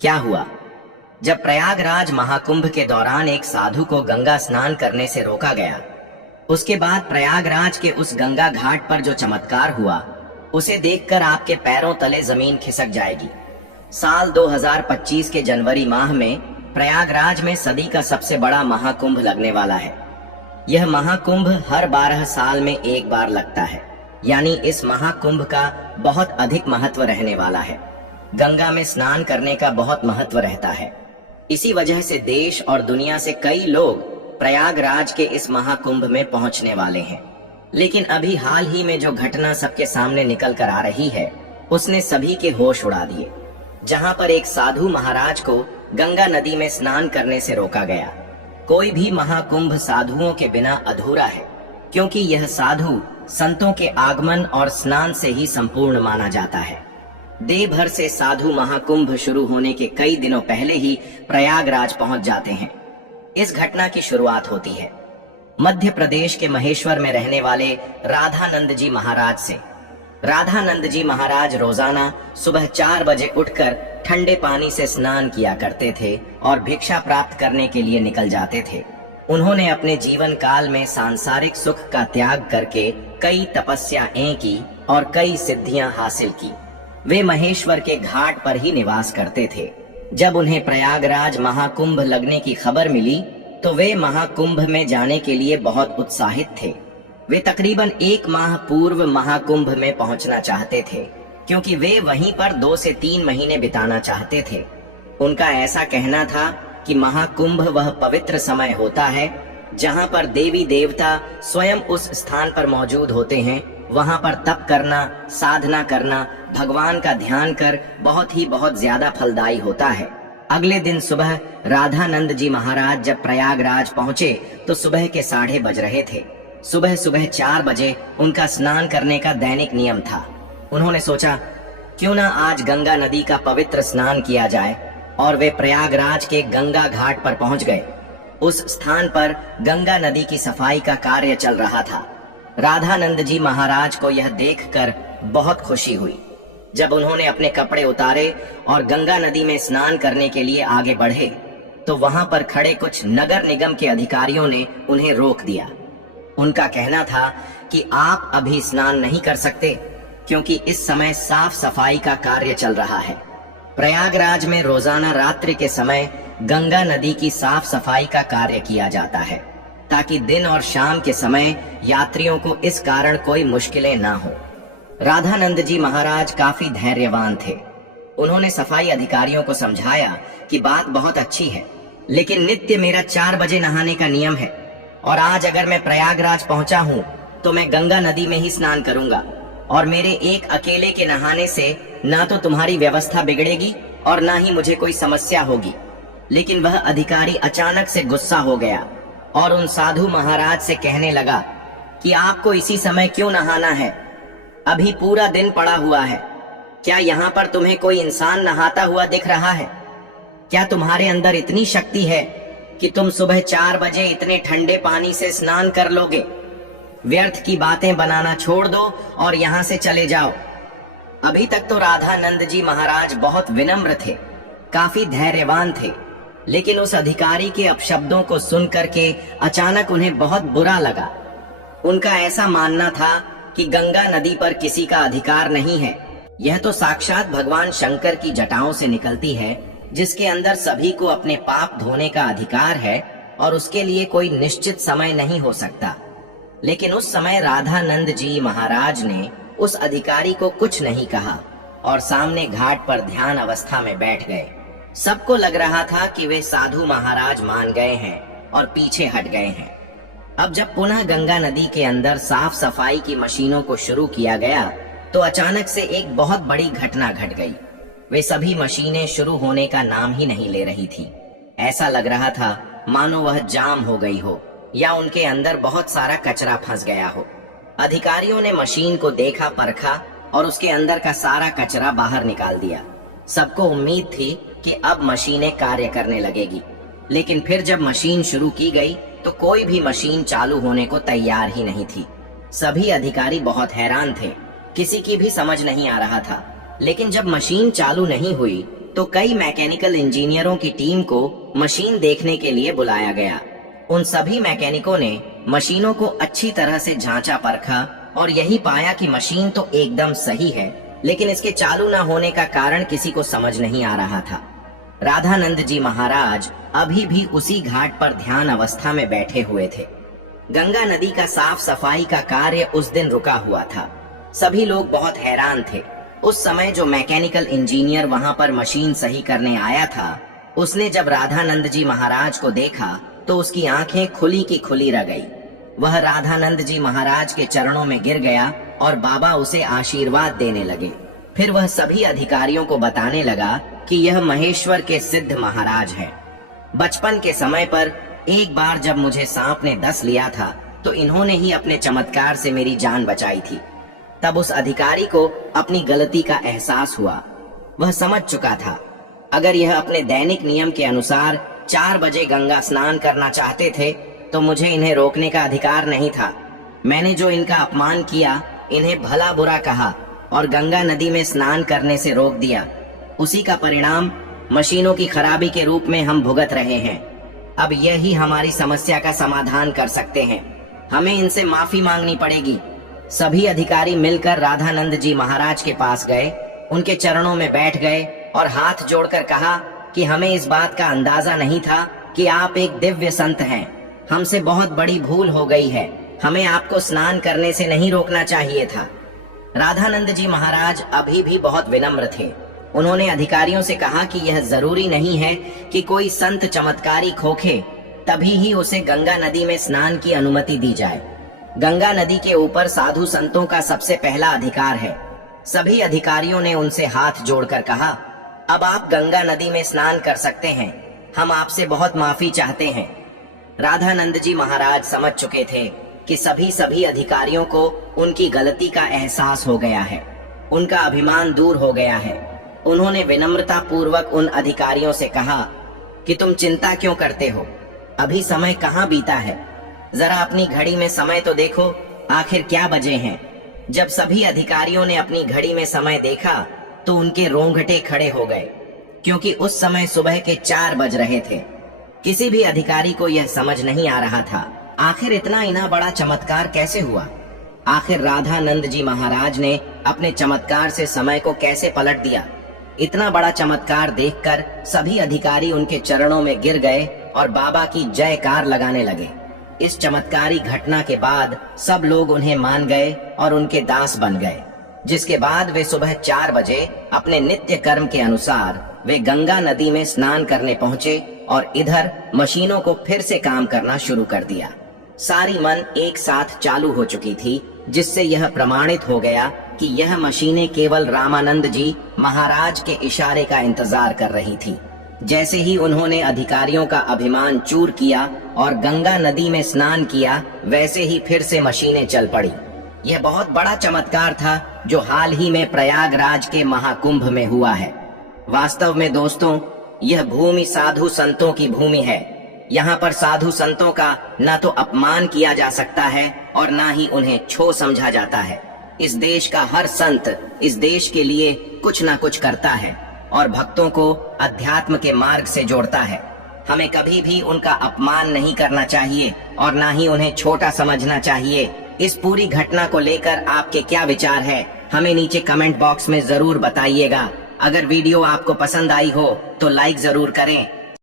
क्या हुआ? जब प्रयागराज महाकुंभ के दौरान एक साधु को गंगा स्नान करने से रोका गया, उसके बाद प्रयागराज के उस गंगा घाट पर जो चमत्कार हुआ, उसे देखकर आपके पैरों तले जमीन खिसक जाएगी। साल 2025 के जनवरी माह में प्रयागराज में सदी का सबसे बड़ा महाकुंभ लगने वाला है। यह महाकुंभ हर 12 साल में एक बार लगता है, यानी इस महाकुंभ का बहुत अधिक महत्व रहने वाला है। गंगा में स्नान करने का बहुत महत्व रहता है। इसी वजह से देश और दुनिया से कई लोग प्रयागराज के इस महाकुंभ में पहुंचने वाले हैं। लेकिन अभी हाल ही में जो घटना सबके सामने निकल कर आ रही है, उसने सभी के होश उड़ा दिए। जहां पर एक साधु महाराज को गंगा नदी में स्नान करने से रोका गया। कोई भी महाकुंभ साधुओं के बिना अधूरा है, क्योंकि यह साधु संतों के आगमन और स्नान से ही संपूर्ण माना जाता है। देव भर से साधु महाकुंभ शुरू होने के कई दिनों पहले ही प्रयागराज पहुंच जाते हैं। इस घटना की शुरुआत होती है मध्य प्रदेश के महेश्वर में रहने वाले राधानंद जी महाराज से। राधानंद जी महाराज रोजाना सुबह 4 बजे उठकर ठंडे पानी से स्नान किया करते थे और भिक्षा प्राप्त करने के लिए निकल जाते थे। उन्होंने अपने जीवन काल में सांसारिक सुख का त्याग करके कई तपस्याएं की और कई सिद्धियां हासिल की। वे महेश्वर के घाट पर ही निवास करते थे। जब उन्हें प्रयागराज महाकुंभ लगने की खबर मिली, तो वे महाकुंभ में जाने के लिए बहुत उत्साहित थे। वे तकरीबन 1 माह पूर्व महाकुंभ में पहुंचना चाहते थे, क्योंकि वे वहीं पर 2 से 3 महीने बिताना चाहते थे। उनका ऐसा कहना था कि महाकुंभ वह पवित्र समय होता है जहां पर देवी देवता स्वयं उस स्थान पर मौजूद होते हैं। वहां पर तप करना, साधना करना, भगवान का ध्यान कर बहुत ज्यादा फलदायी होता है। अगले दिन सुबह राधानंद जी महाराज जब प्रयागराज पहुंचे तो सुबह के 8:30 बज रहे थे। सुबह 4 बजे उनका स्नान करने का दैनिक नियम था। उन्होंने सोचा, क्यों ना आज गंगा नदी का पवित्र स्नान किया जाए, और वे प्रयागराज के गंगा घाट पर पहुंच गए। उस स्थान पर गंगा नदी की सफाई का कार्य चल रहा था। राधानंद जी महाराज को यह देखकर बहुत खुशी हुई। जब उन्होंने अपने कपड़े उतारे और गंगा नदी में स्नान करने के लिए आगे बढ़े, तो वहां पर खड़े कुछ नगर निगम के अधिकारियों ने उन्हें रोक दिया। उनका कहना था कि आप अभी स्नान नहीं कर सकते, क्योंकि इस समय साफ सफाई का कार्य चल रहा है। प्रयागराज में रोजाना रात्रि के समय गंगा नदी की साफ सफाई का कार्य किया जाता है, ताकि दिन और शाम के समय यात्रियों को इस कारण कोई मुश्किलें ना हो। राधानंद जी महाराज काफी धैर्यवान थे। उन्होंने सफाई अधिकारियों को समझाया कि बात बहुत अच्छी है, लेकिन नित्य मेरा 4 बजे नहाने का नियम है, और आज अगर मैं प्रयागराज पहुंचा हूं तो मैं गंगा नदी में ही स्नान करूंगा, और मेरे एक अकेले के नहाने से ना तो तुम्हारी व्यवस्था बिगड़ेगी और ना ही मुझे कोई समस्या होगी। लेकिन वह अधिकारी अचानक से गुस्सा हो गया और उन साधु महाराज से कहने लगा कि आपको इसी समय क्यों नहाना है? अभी पूरा दिन पड़ा हुआ है। क्या यहाँ पर तुम्हें कोई इंसान नहाता हुआ दिख रहा है? क्या तुम्हारे अंदर इतनी शक्ति है कि तुम सुबह 4 बजे इतने ठंडे पानी से स्नान कर लोगे? व्यर्थ की बातें बनाना छोड़ दो और यहाँ से चले जाओ। अभी तक तो राधानंद जी महाराज बहुत विनम्र थे, काफी धैर्यवान थे, लेकिन उस अधिकारी के अपशब्दों को सुन करके अचानक उन्हें बहुत बुरा लगा। उनका ऐसा मानना था कि गंगा नदी पर किसी का अधिकार नहीं है। यह तो साक्षात भगवान शंकर की जटाओं से निकलती है, जिसके अंदर सभी को अपने पाप धोने का अधिकार है और उसके लिए कोई निश्चित समय नहीं हो सकता। लेकिन उस समय राधानंद जी महाराज ने उस अधिकारी को कुछ नहीं कहा और सामने घाट पर ध्यान अवस्था में बैठ गए। सबको लग रहा था कि वे साधु महाराज मान गए हैं और पीछे हट गए हैं। अब जब पुनः गंगा नदी के अंदर साफ सफाई की मशीनों को शुरू किया गया, तो अचानक से एक बहुत बड़ी घटना घट गई। वे सभी मशीनें शुरू होने का नाम ही नहीं ले रही थी। ऐसा लग रहा था मानो वह जाम हो गई हो या उनके अंदर बहुत सारा कचरा फंस गया हो। अधिकारियों ने मशीन को देखा, परखा और उसके अंदर का सारा कचरा बाहर निकाल दिया। सबको उम्मीद थी कि अब मशीनें कार्य करने लगेगी, लेकिन फिर जब मशीन शुरू की गई तो कोई भी मशीन चालू होने को तैयार ही नहीं थी। सभी अधिकारी बहुत हैरान थे, किसी की भी समझ नहीं आ रहा था। लेकिन जब मशीन चालू नहीं हुई तो कई मैकेनिकल इंजीनियरों की टीम को मशीन देखने के लिए बुलाया गया। उन सभी मैकेनिकों ने मशीनों को अच्छी तरह से जांचा परखा और यही पाया कि मशीन तो एकदम सही है, लेकिन इसके चालू न होने का कारण किसी को समझ नहीं आ रहा था। राधानंद जी महाराज अभी भी उसी घाट पर ध्यान अवस्था में बैठे हुए थे। गंगा नदी का साफ सफाई का कार्य उस दिन रुका हुआ था। सभी लोग बहुत हैरान थे। उस समय जो मैकेनिकल इंजीनियर वहां पर मशीन सही करने आया था, उसने जब राधानंद जी महाराज को देखा तो उसकी आंखें खुली की खुली रह गई। वह राधानंद जी महाराज के चरणों में गिर गया और बाबा उसे आशीर्वाद देने लगे। फिर वह सभी अधिकारियों को बताने लगा कि यह महेश्वर के सिद्ध महाराज हैं। बचपन के समय पर एक बार जब मुझे सांप ने डस लिया था तो इन्होंने ही अपने चमत्कार से मेरी जान बचाई थी। तब उस अधिकारी को अपनी गलती का एहसास हुआ। वह समझ चुका था अगर यह अपने दैनिक नियम के अनुसार 4 बजे गंगा स्नान करना चाहते थे तो मुझे इन्हें रोकने का अधिकार नहीं था। मैंने जो इनका अपमान किया, इन्हें भला बुरा कहा और गंगा नदी में स्नान करने से रोक दिया, उसी का परिणाम मशीनों की खराबी के रूप में हम भुगत रहे हैं। अब यही हमारी समस्या का समाधान कर सकते हैं। हमें इनसे माफी मांगनी पड़ेगी। सभी अधिकारी मिलकर राधानंद जी महाराज के पास गए, उनके चरणों में बैठ गए और हाथ जोड़कर कहा कि हमें इस बात का अंदाजा नहीं था कि आप एक दिव्य संत हैं। हमसे बहुत बड़ी भूल हो गई है। हमें आपको स्नान करने से नहीं रोकना चाहिए था। राधानंद जी महाराज अभी भी बहुत विनम्र थे। उन्होंने अधिकारियों से कहा कि यह जरूरी नहीं है कि कोई संत चमत्कारी खोखे तभी ही उसे गंगा नदी में स्नान की अनुमति दी जाए। गंगा नदी के ऊपर साधु संतों का सबसे पहला अधिकार है। सभी अधिकारियों ने उनसे हाथ जोड़कर कहा, अब आप गंगा नदी में स्नान कर सकते हैं। हम आपसे बहुत माफी चाहते हैं। राधानंद जी महाराज समझ चुके थे कि सभी अधिकारियों को उनकी गलती का एहसास हो गया है। उनका अभिमान दूर हो गया है। उन्होंने विनम्रता पूर्वक उन अधिकारियों से कहा कि तुम चिंता क्यों करते हो? अभी समय कहाँ बीता है? जरा अपनी घड़ी में समय तो देखो, आखिर क्या बजे हैं? जब सभी अधिकारियों ने अपनी घड़ी में समय देखा तो उनके रोंगटे खड़े हो गए, क्योंकि उस समय सुबह के 4 बज रहे थे। किसी भी अधिकारी को यह समझ नहीं आ रहा था आखिर इतना बड़ा चमत्कार कैसे हुआ। आखिर राधानंद जी महाराज ने अपने चमत्कार से समय को कैसे पलट दिया। इतना बड़ा चमत्कार देखकर सभी अधिकारी उनके चरणों में गिर गए और बाबा की जयकार लगाने लगे। इस चमत्कारी घटना के बाद सब लोग उन्हें मान गए और उनके दास बन गए, जिसके बाद वे सुबह 4 बजे अपने नित्य कर्म के अनुसार वे गंगा नदी में स्नान करने पहुंचे और इधर मशीनों को फिर से काम करना शुरू कर दिया। सारी मन एक साथ चालू हो चुकी थी, जिससे यह प्रमाणित हो गया कि यह मशीनें केवल रामानंद जी महाराज के इशारे का इंतजार कर रही थी। जैसे ही उन्होंने अधिकारियों का अभिमान चूर किया और गंगा नदी में स्नान किया, वैसे ही फिर से मशीनें चल पड़ी। यह बहुत बड़ा चमत्कार था जो हाल ही में प्रयागराज के महाकुंभ में हुआ है। वास्तव में दोस्तों, यह भूमि साधु संतों की भूमि है। यहाँ पर साधु संतों का न तो अपमान किया जा सकता है और न ही उन्हें छो समझा जाता है। इस देश का हर संत इस देश के लिए कुछ न कुछ करता है और भक्तों को अध्यात्म के मार्ग से जोड़ता है। हमें कभी भी उनका अपमान नहीं करना चाहिए और न ही उन्हें छोटा समझना चाहिए। इस पूरी घटना को लेकर आपके क्या विचार है, हमें नीचे कमेंट बॉक्स में जरूर बताइएगा। अगर वीडियो आपको पसंद आई हो तो लाइक जरूर करें